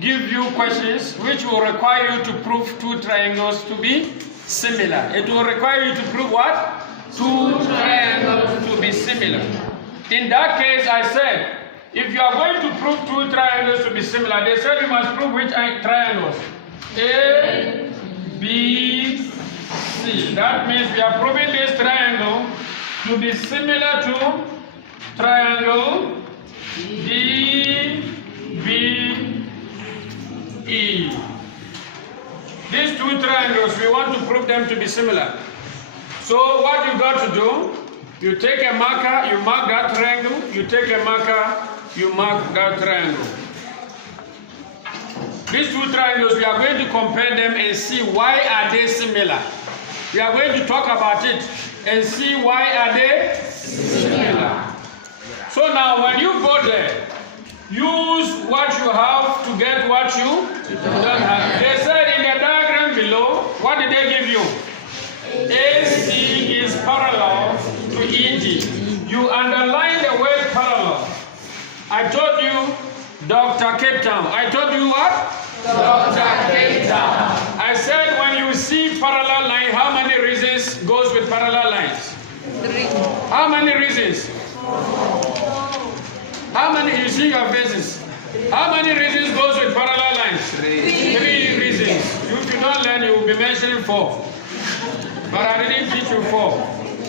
give you questions which will require you to prove two triangles to be similar. It will require you to prove what? Two triangles to be similar. In that case, I said, if you are going to prove two triangles to be similar, they said you must prove which triangles? A, B, C. That means we are proving this triangle to be similar to triangle D, B, E. These two triangles, we want to prove them to be similar. So what you got to do, you take a marker, you mark that triangle, you take a marker, you mark that triangle. These two triangles, we are going to compare them and see why are they similar. We are going to talk about it and see why are they similar. So now when you go there, use what you have to get what you don't have. They said in the diagram below, what did they give you? AC is parallel to ED. You underline the word parallel. I told you Dr. Cape Town. I told you what? Dr. Cape Town. I said when you see parallel line, how many reasons goes with parallel lines? 3. How many reasons? How many? You see your faces. How many reasons goes with parallel lines? 3 reasons. If you don't learn, you will be mentioning 4. But I didn't teach you 4.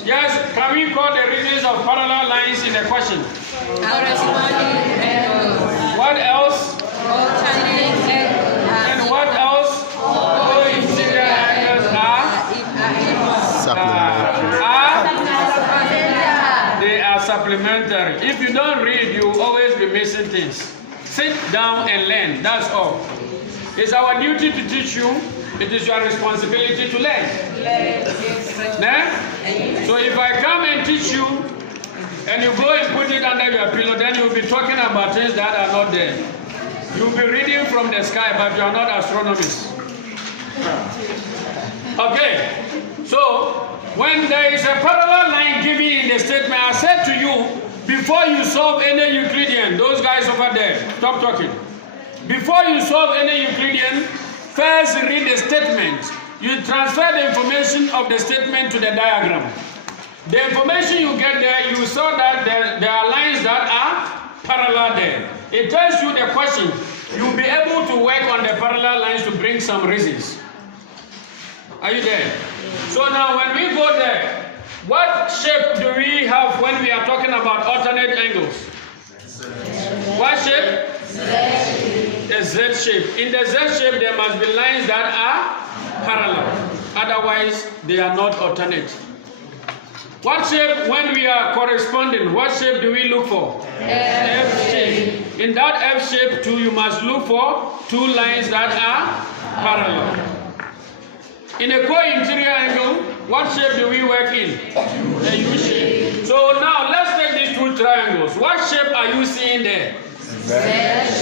Yes, can we call the reasons of parallel lines in the question? What else? And what else? Interior angles they are supplementary. If you don't read, you will always be missing things. Sit down and learn. That's all. It's our duty to teach you. It is your responsibility to learn. So if I come and teach you, and you go and put it under your pillow, then you'll be talking about things that are not there. You'll be reading from the sky, but you are not astronomers. Okay, so when there is a parallel line given in the statement, I said to you, before you solve any Euclidean, those guys over there, stop talking. Before you solve any Euclidean, first read the statement. You transfer the information of the statement to the diagram. The information you get there, you saw that there are lines that are parallel there. It tells you the question. You'll be able to work on the parallel lines to bring some reasons. Are you there? So now when we go there, what shape do we have when we are talking about alternate angles? What shape? A Z shape. In the Z shape, there must be lines that are parallel. Otherwise, they are not alternate. What shape, when we are corresponding, what shape do we look for? F shape. In that F shape too, you must look for two lines that are parallel. In a co-interior angle, what shape do we work in? A U shape. So now let's take these two triangles. What shape are you seeing there? Z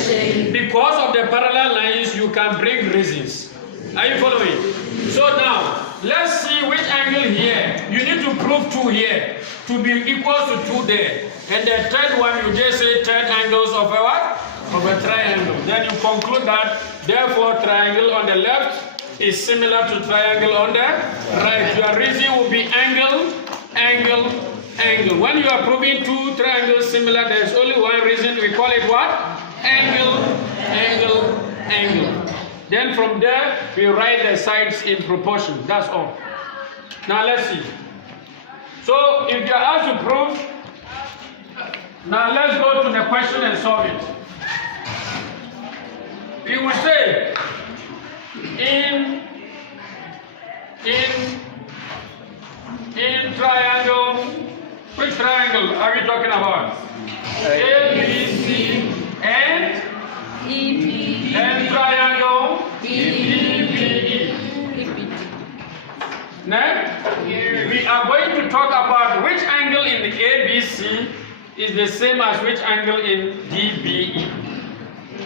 shape. Because of the parallel lines, you can bring reasons. Are you following? So now, let's see which angle here. You need to prove 2 here to be equal to 2 there. And the third one, you just say third angles of a what? Of a triangle. Then you conclude that, therefore, triangle on the left is similar to triangle on the right. Your reason will be angle, angle, angle. When you are proving 2 triangles similar, there is only one reason. We call it what? Angle, angle, angle. Then from there, we write the sides in proportion. That's all. Now let's see. So if you are asked to prove, now let's go to the question and solve it. We will say, in triangle, which triangle are we talking about? A, B, C, and EP. And triangle DBE. Next, we are going to talk about which angle in ABC is the same as which angle in DBE.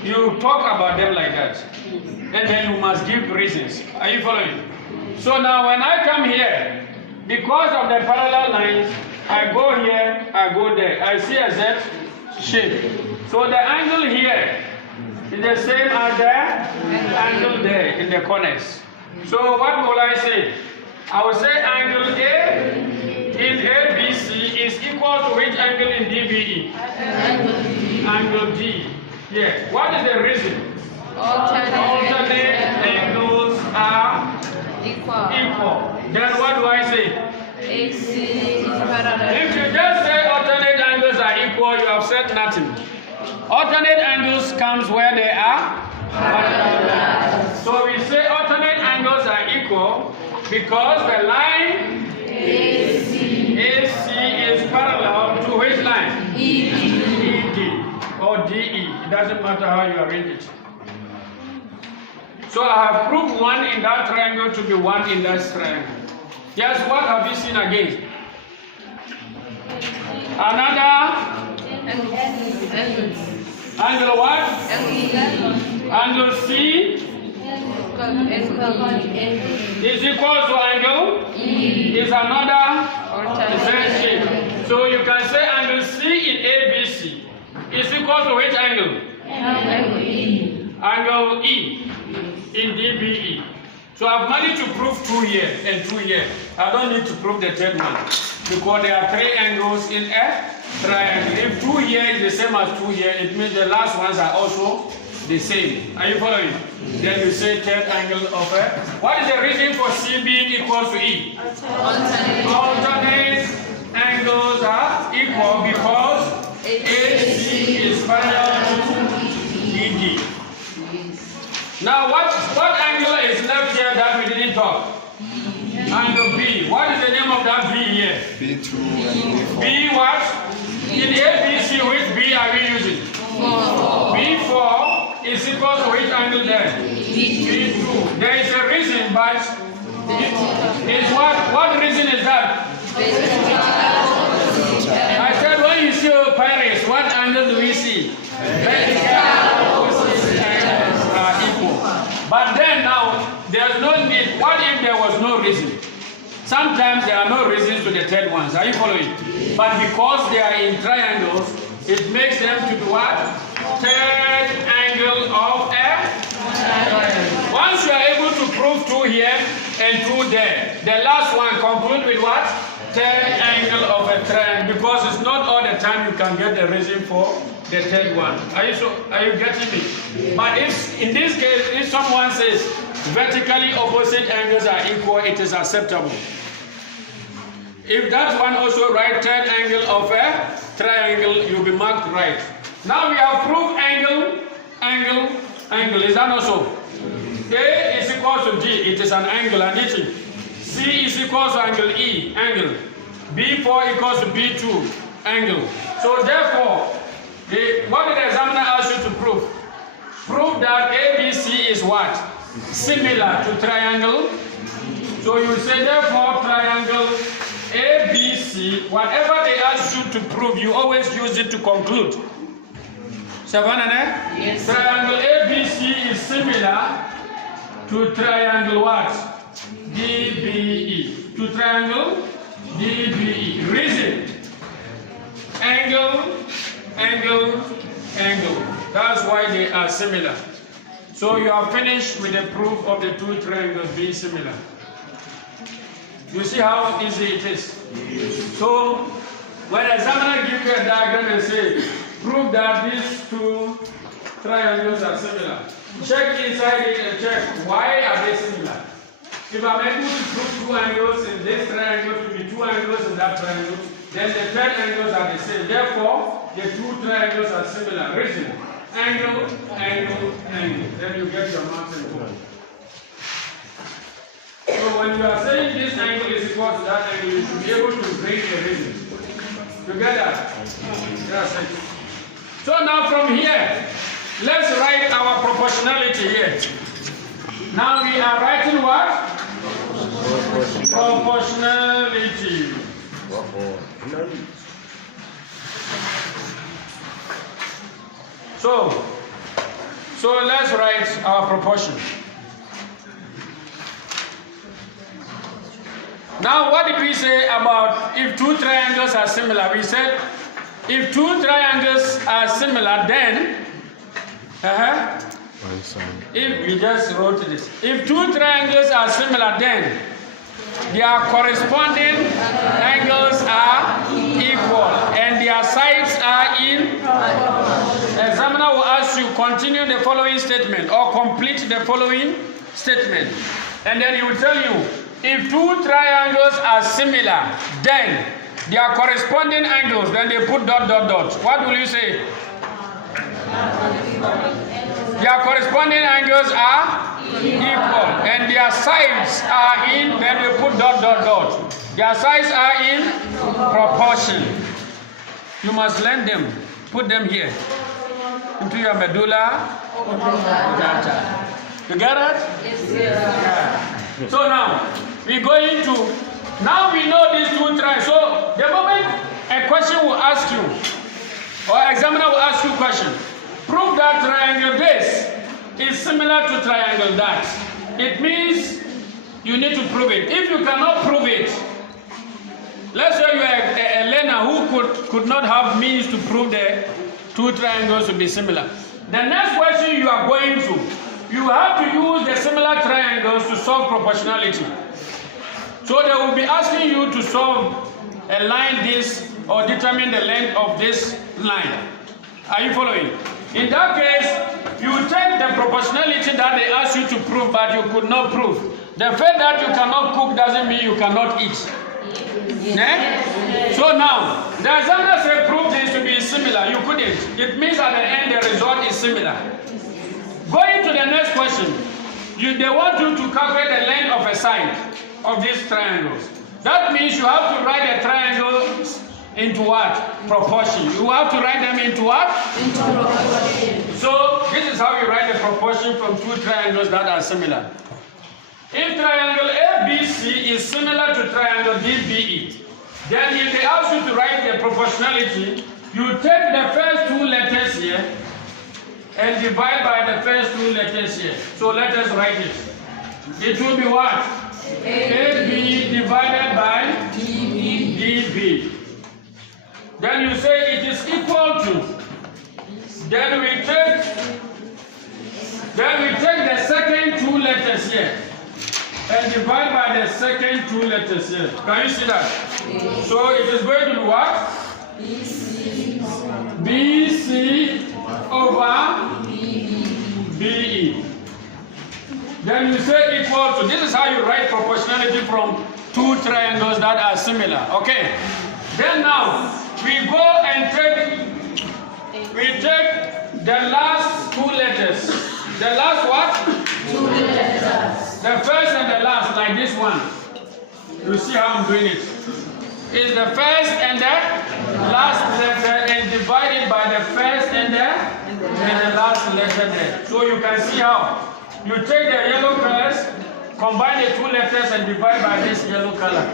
You talk about them like that. And then you must give reasons. Are you following? So now when I come here, because of the parallel lines, I go here, I go there. I see a Z shape. So the angle here is the same as the angle there in the corners. So what will I say? I will say angle A in ABC is equal to which angle in DBE? Angle D. Yeah. What is the reason? Alternate angles are equal. Then what do I say? AC is parallel. If you just say alternate angles are equal, you have said nothing. Alternate angles comes where they are parallel. So we say alternate angles are equal because the line AC is parallel to which line? ED or DE. It doesn't matter how you arrange it. So I have proved one in that triangle to be one in that triangle. Yes, what have you seen again? Another angle what? Angle C is equal to angle is another Z. So you can say angle C in ABC is equal to which angle? Angle E in DBE. So I've managed to prove 2 here and 2 here. I don't need to prove the third one because there are 3 angles in a triangle. If 2 here is the same as 2 here, it means the last ones are also the same. Are you following? Then you say third angle of a. What is the reason for C being equal to E? Alternate angles are equal because AC is parallel to ED. Now what angle is left here that we didn't talk? Angle B. What is the name of that B here? B2 and B4. B what? In ABC, which B are we using? B4 is equal to which angle there? B2. There is a reason, but is what reason is that? I said when you see Paris, what angle do we see? But then now, there's no need. What if there was no reason? Sometimes there are no reasons to the third ones. Are you following? But because they are in triangles, it makes them to be what? Third angle of a triangle. Once you are able to prove 2 here and 2 there, the last one conclude with what? Third angle of a triangle. Because it's not all the time you can get the reason for the third one. Are you getting me? But if in this case, if someone says vertically opposite angles are equal, it is acceptable. If that one also right, third angle of a triangle, you'll be marked right. Now we have proved angle. Is that also? A is equal to D. It is an angle, and it. C is equal to angle E, angle. B4 equals to B2, angle. So therefore, what did the examiner ask you to prove? Prove that ABC is what? Similar to triangle. So you say therefore triangle ABC, whatever they ask you to prove, you always use it to conclude. Savannah? Yes. Triangle ABC is similar to triangle what? DBE. To triangle DBE. Reason. Angle. That's why they are similar. So you are finished with the proof of the 2 triangles being similar. You see how easy it is? So when the examiner gives you a diagram and say, prove that these 2 triangles are similar. Check inside it and check why are they similar. If I'm able to prove 2 angles in this triangle to be 2 angles in that triangle, then the third angles are the same. Therefore, the 2 triangles are similar. Reason. Angle. Then you get your marks and go. So when you are saying this angle is equal to that angle, you should be able to bring the reason. Together. That's it. So now from here, let's write our proportionality here. Now we are writing what? Proportionality. So let's write our proportion. Now what did we say about if 2 triangles are similar? We said if 2 triangles are similar, then One side. If you just wrote this, if two triangles are similar, then their corresponding angles are equal and their sides are in. Examiner will ask you continue the following statement or complete the following statement, and then he will tell you if two triangles are similar, then their corresponding angles. Then they put dot dot dot. What will you say? Their corresponding angles are equal and their sides are in, then we put dot dot dot. Their sides are in proportion. You must learn them. Put them here into your medulla oblongata. You get it? Yes. Yeah. So now we go into, now we know these two triangles. So the moment a question will ask you, or examiner will ask you a question, prove that triangle this is similar to triangle that. It means you need to prove it. If you cannot prove it, let's say you are a learner who could not have means to prove the two triangles to be similar. The next question you are going to, you have to use the similar triangles to solve proportionality. So they will be asking you to solve a line this or determine the length of this line. Are you following? In that case, you take the proportionality that they asked you to prove, but you could not prove. The fact that you cannot cook doesn't mean you cannot eat. Yes. So now, the examiner said prove this to be similar. You couldn't. It means at the end the result is similar. Going to the next question, they want you to calculate the length of a side of these triangles. That means you have to write the triangles into what? Proportion. You have to write them into what? Into proportion. So this is how you write the proportion from two triangles that are similar. If triangle ABC is similar to triangle DBE, then if they ask you to write the proportionality, you take the first two letters here and divide by the first two letters here. So let us write it. It will be what? AB divided by DB. Then you say it is equal to. Then we take the second two letters here and divide by the second two letters here. Can you see that? So it is going to be what? BC over BE. Then you say equal to. This is how you write proportionality from two triangles that are similar. Okay. Then now we go and take the last two letters. The last what? Two letters. The first and the last, like this one. You see how I'm doing it. It's the first and the last letter and divided by the first and the last letter there. So you can see how. You take the yellow colors, combine the two letters and divide by this yellow color.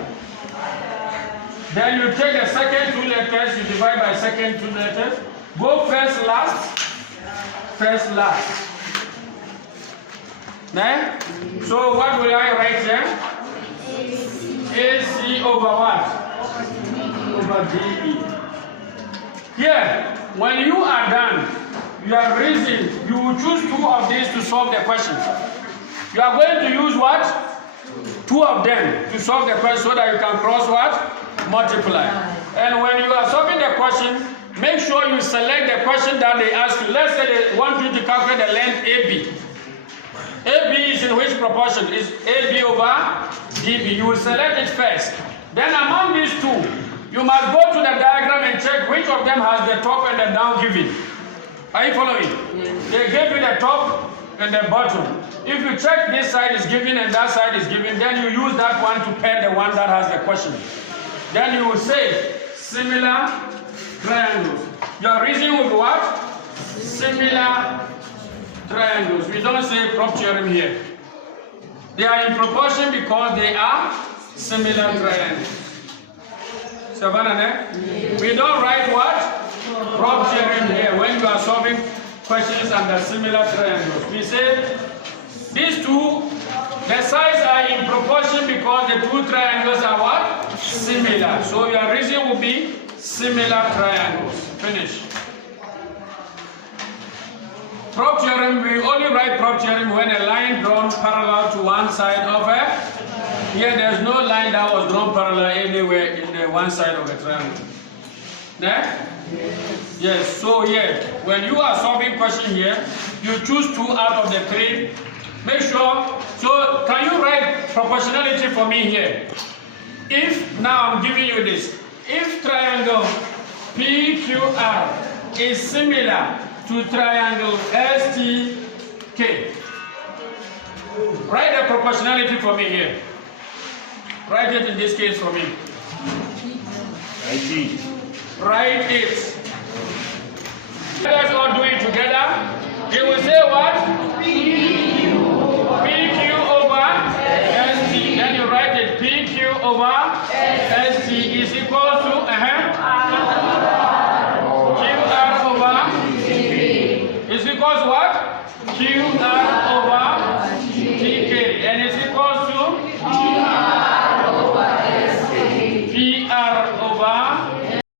Then you take the second two letters, you divide by second two letters. Go first, last. First, last. Then, so what will I write here? AC over what? Over DE. Here, when you are done, you have reason, you will choose two of these to solve the question. You are going to use what? Two of them to solve the question so that you can cross what? Multiply. And when you are solving the question, make sure you select the question that they ask you. Let's say they want you to calculate the length AB. AB is in which proportion? Is AB over DB. You will select it first. Then among these two, you must go to the diagram and check which of them has the top and the down given. Are you following? Yes. They gave you the top and the bottom. If you check this side is given and that side is given, then you use that one to pair the one that has the question. Then you will say similar triangles. Your reason will be what? Similar triangles. We don't say prop theorem here. They are in proportion because they are similar triangles. Savannah, we don't write what? Prop theorem here when you are solving questions under similar triangles. We say these two, the sides are in proportion because the two triangles are what? Similar. So your reason will be similar triangles. Finish. Prop theorem, we only write prop theorem when a line drawn parallel to one side of a. Here there's no line that was drawn parallel anywhere in the one side of a triangle. There? Yes, so here, when you are solving question here, you choose 2 out of the 3. Make sure, so can you write proportionality for me here? If, now I'm giving you this, if triangle PQR is similar to triangle STK, write the proportionality for me here. Write it in this case for me. Write it. Let us all do it together. He will say what?